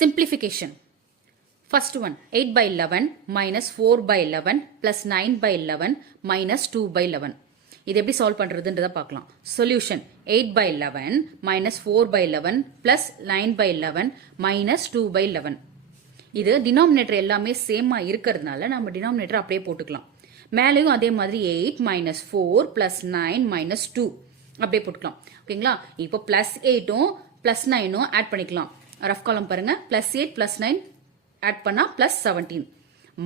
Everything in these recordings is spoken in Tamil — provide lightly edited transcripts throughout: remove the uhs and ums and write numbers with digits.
Simplification. First one, 8 by 11 minus 4 by 11 plus 9 by 11 minus 2 by 11. இது எப்படி சால்வ் பண்றதுன்றத பார்க்கலாம். Solution 8 by 11 minus 4 by 11 plus 9 by 11 minus 2 by 11. இது டினாமினேட்டர் எல்லாமே சேமா இருக்கிறதுனால நம்ம டினாமினேட்டர் அப்படியே போட்டுக்கலாம். மேலேயும் அதே மாதிரி 8 minus 4 plus 9 minus 2 அப்படியே போட்டுக்கலாம். ஓகேங்களா? இப்போ plus 8ம் plus 9ம் ஆட் பண்ணிக்கலாம். ரஃப் காலம் பாருங்க. plus 8 plus 9 ஆட் பண்ணா plus 17.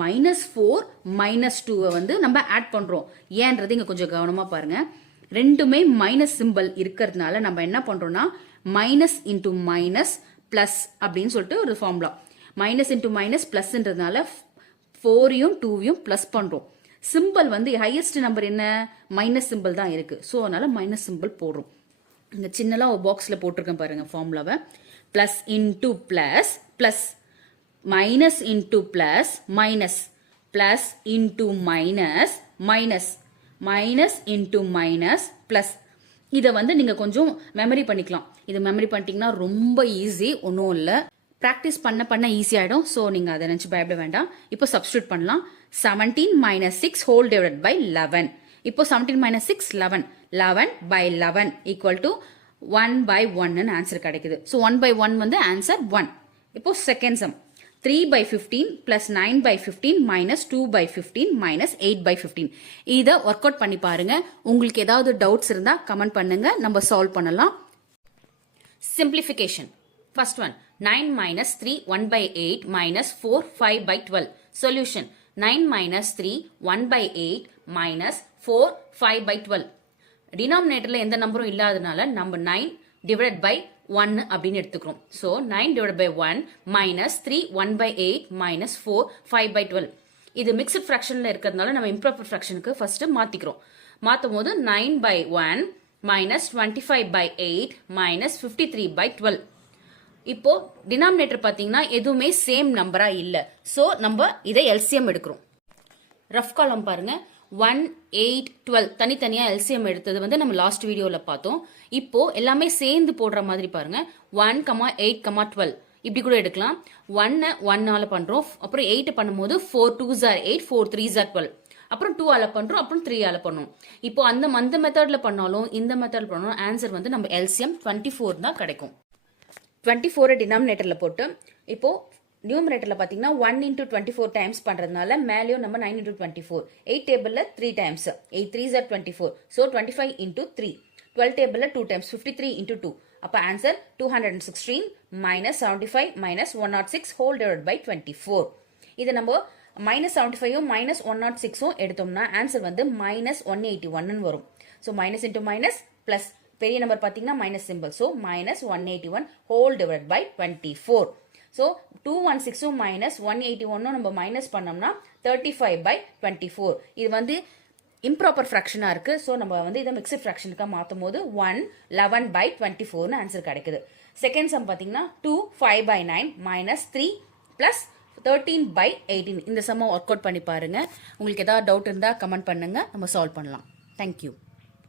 minus 4 minus 2 வந்து நம்ம ஆட் பண்றோம். ஏன்றது இங்க கொஞ்சம் கவனமா பாருங்க. ரெண்டுமே மைனஸ் சிம்பிள் இருக்கிறதுனால நம்ம என்ன பண்றோம்னா மைனஸ் இன்டூ மைனஸ் பிளஸ் அப்படின்னு சொல்லிட்டு ஒரு ஃபார்முலா. மைனஸ் இன்டூ மைனஸ் பிளஸ்ன்றதுனால 4யும் 2யும் பிளஸ் பண்றோம். சிம்பிள் வந்து ஹையஸ்ட் நம்பர் என்ன மைனஸ் சிம்பிள் தான் இருக்கு. ஸோ அதனால மைனஸ் சிம்பிள் போடுறோம். இந்த சின்னலா ஒரு பாக்ஸ்ல போட்டிருக்கேன் பாருங்க ஃபார்முலாவை. Plus into plus plus minus into plus minus plus into minus minus minus into minus plus. இதை வந்து நீங்க கொஞ்சம் மெமரி பண்ணிக்கலாம். இது மெமரி பண்ணிட்டீங்கன்னா ரொம்ப ஈஸி, ஒன்றும் இல்லை. ப்ராக்டிஸ் பண்ண பண்ண ஈஸி ஆயிடும். ஸோ நீங்க அதை நினைச்சு பயப்பட வேண்டாம். இப்போ சப்ஸ்டியூட் பண்ணலாம். 17 minus 6 whole divided by 11. இப்போ 17 minus 6 11. 11 by 11 equal to 1 by 1 answer கிடைக்குது. ஸோ 1 by 1 வந்து ஆன்சர் 1. இப்போ second sum 3 by 15 plus 9 by 15 minus 2 by 15 minus 8 by 15. இதை ஒர்க் அவுட் பண்ணி பாருங்க. உங்களுக்கு ஏதாவது டவுட்ஸ் இருந்தா கமெண்ட் பண்ணுங்க, நம்ம சால்வ் பண்ணலாம். Simplification. First one, 9 minus 3 1 by 8 minus 4 5 by 12. Solution 9 minus 3 1 by 8 minus 4 5 by 12. டினாமினேட்டர்ல எந்த நம்பரும் இல்லாதனால நம்ம 9 divided by 1 அப்படின்னு எடுத்துக்கிறோம். So 9 divided by 1 minus 3 1 by 8 minus 4 5 by 12. இது மிக்ஸ்ட் ஃப்ராக்ஷன்ல இருக்கிறதுனால நம்ம இம்ப்ராப்பர் ஃப்ராக்ஷனுக்கு ஃபர்ஸ்ட் மாத்திக்கிறோம். மாத்தும் போது 9 by 1 minus 25 by 8 minus 53 by 12. இப்போ டினாமினேட்டர் பாத்தீங்கன்னா எதுவுமே சேம் நம்பரா இல்ல. சோ நம்ம இதை எல்சிஎம் எடுக்கிறோம். ரஃப் காலம் பாருங்க. 1 8 12 தனித்தனியா எல்சிஎம் எடுத்தது வந்து நம்ம லாஸ்ட் வீடியோல பார்த்தோம். இப்போ எல்லாமே சேர்ந்து போடுற மாதிரி பாருங்க. 1 8 12 இப்படி கூட எடுக்கலாம். 1 1ஆல பண்றோம். அப்புறம் 8 பண்ணும்போது 4 2s are 8 4 3s are 12. அப்புறம் 2 ஆல பண்றோம், அப்புறம் 3 ஆல பண்ணுவோம். இப்போ அந்த மெத்தட்ல பண்ணாலும் இந்த மெத்தட்ல பண்ணாலும் ஆன்சர் வந்து நம்ம எல்சிஎம் 24 தான் கிடைக்கும். 24 டினாமினேட்டர்ல போட்டு இப்போ நியூமரேட்டர்ல பாத்தீங்கன்னா 1 into 24 டைம்ஸ் பண்றதுனால மேலேயும் நம்ம 9 into 24. 8 டேபிள்ல 3 times 8 3s are 24. So 25 into 3. 12 டேபிள்ல 2 டைம்ஸ் 53 into 2. அப்ப answer 216 minus 75 minus 106 whole divided by 24. இது நம்ம minus 75 minus 106 எடுத்தோம்னா ஆன்சர் வந்து minus 181 வரும். So minus into minus plus பெரிய நம்பர் பாத்தீங்கன்னா minus simple. So minus 181 whole divide by 24. So 216 minus 181 நம்ம மைனஸ் பண்ணோம்னா 35 by 24. இது வந்து இம்ப்ராப்பர் ஃப்ராக்ஷனா இருக்கு. ஸோ நம்ம வந்து இதை மிக்ஸ்ட் ஃப்ராக்ஷனுக்கா மாற்றும் போது 11 by 24 ஆன்சர் கிடைக்குது. செகண்ட் சம் பாத்தீங்கன்னா 2 5 by 9 மைனஸ் 3 பிளஸ் 13 by 18. இந்த சம்மை ஒர்க் அவுட் பண்ணி பாருங்க. உங்களுக்கு ஏதாவது டவுட் இருந்தா கமெண்ட் பண்ணுங்க, நம்ம சால்வ் பண்ணலாம். தேங்க்யூ.